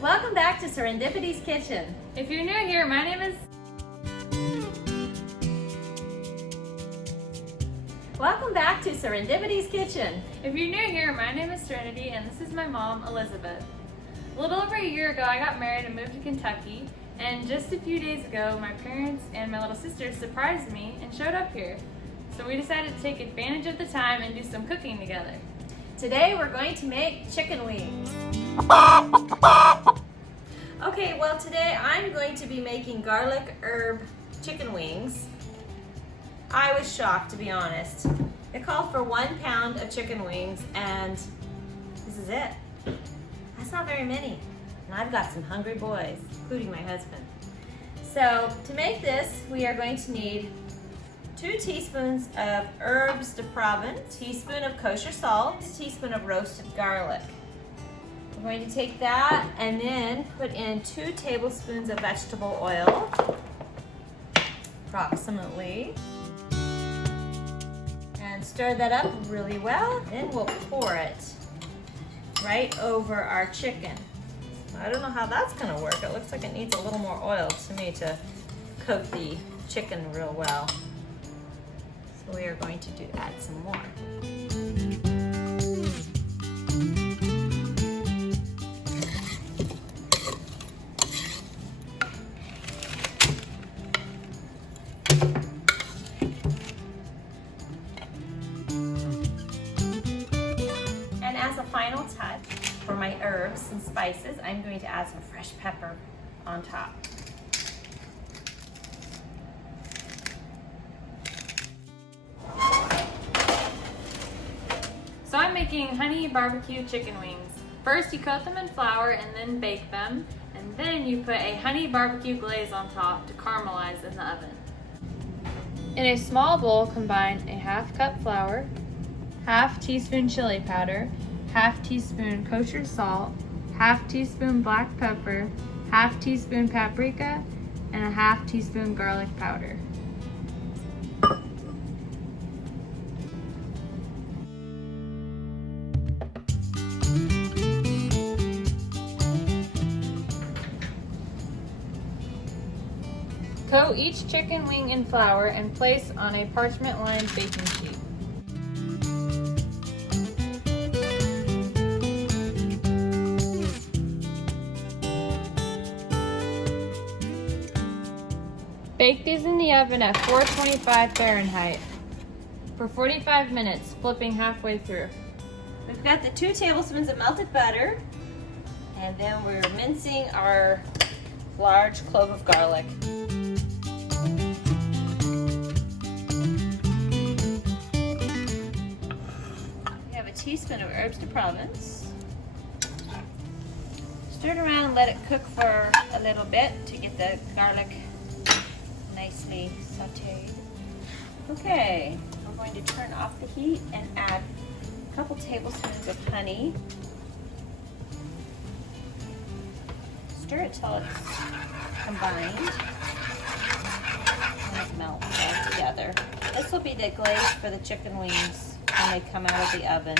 Welcome back to Serendipity's Kitchen. If you're new here, my name is... Welcome back to Serendipity's Kitchen. If you're new here, my name is Serenity and this is my mom, Elisabeth. A little over a year ago, I got married and moved to Kentucky, and just a few days ago, my parents and my little sister surprised me and showed up here. So we decided to take advantage of the time and do some cooking together. Today we're going to make chicken wings. Okay, well today I'm going to be making garlic herb chicken wings. I was shocked, to be honest. It called for 1 pound of chicken wings and this is it. That's not very many. And I've got some hungry boys, including my husband. So to make this, we are going to need 2 teaspoons of herbes de Provence, teaspoon of kosher salt, a teaspoon of roasted garlic. We're going to take that and then put in 2 tablespoons of vegetable oil, approximately, and stir that up really well. Then we'll pour it right over our chicken. I don't know how that's going to work. It looks like it needs a little more oil to me to coat the chicken real well. So we are going to add some more. And as a final touch for my herbs and spices, I'm going to add some fresh pepper on top. So I'm making honey barbecue chicken wings. First you coat them in flour and then bake them, and then you put a honey barbecue glaze on top to caramelize in the oven. In a small bowl, combine a ½ cup flour, ½ teaspoon chili powder, ½ teaspoon kosher salt, ½ teaspoon black pepper, ½ teaspoon paprika, and a ½ teaspoon garlic powder. Coat each chicken wing in flour and place on a parchment-lined baking sheet. Bake these in the oven at 425 Fahrenheit for 45 minutes, flipping halfway through. We've got the 2 tablespoons of melted butter, and then we're mincing our large clove of garlic. We have a teaspoon of herbes de Provence. Stir it around and let it cook for a little bit to get the garlic nicely sauteed. Okay, we're going to turn off the heat and add a couple tablespoons of honey. Stir it till it's combined and it melts all together. This will be the glaze for the chicken wings when they come out of the oven.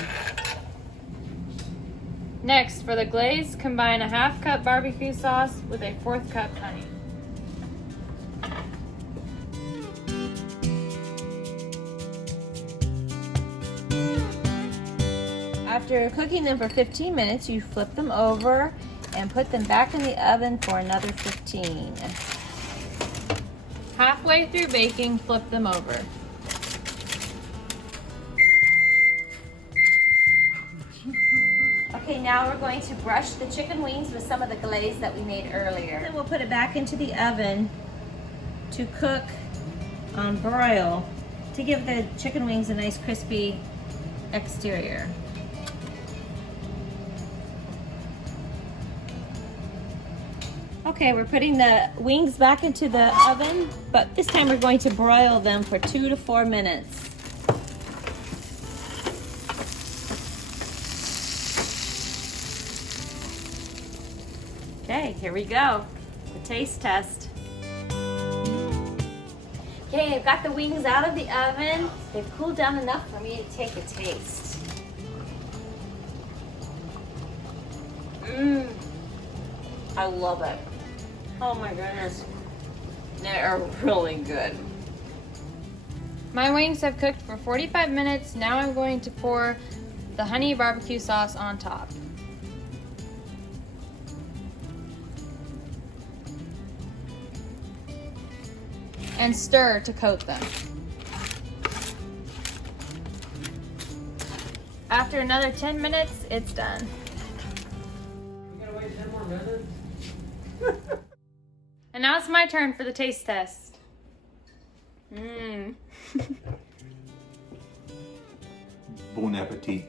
Next, for the glaze, combine a ½ cup barbecue sauce with a 1/4 cup honey. After cooking them for 15 minutes, you flip them over and put them back in the oven for another 15. Halfway through baking, flip them over. Okay, now we're going to brush the chicken wings with some of the glaze that we made earlier. Then we'll put it back into the oven to cook on broil to give the chicken wings a nice crispy exterior. Okay, we're putting the wings back into the oven, but this time we're going to broil them for 2 to 4 minutes. Okay, here we go. The taste test. Okay, I've got the wings out of the oven. They've cooled down enough for me to take a taste. I love it. Oh my goodness. They're really good. My wings have cooked for 45 minutes. Now I'm going to pour the honey barbecue sauce on top. And stir to coat them. After another 10 minutes, it's done. You gotta wait 10 more minutes? And now it's my turn for the taste test. Mmm. Bon appetit.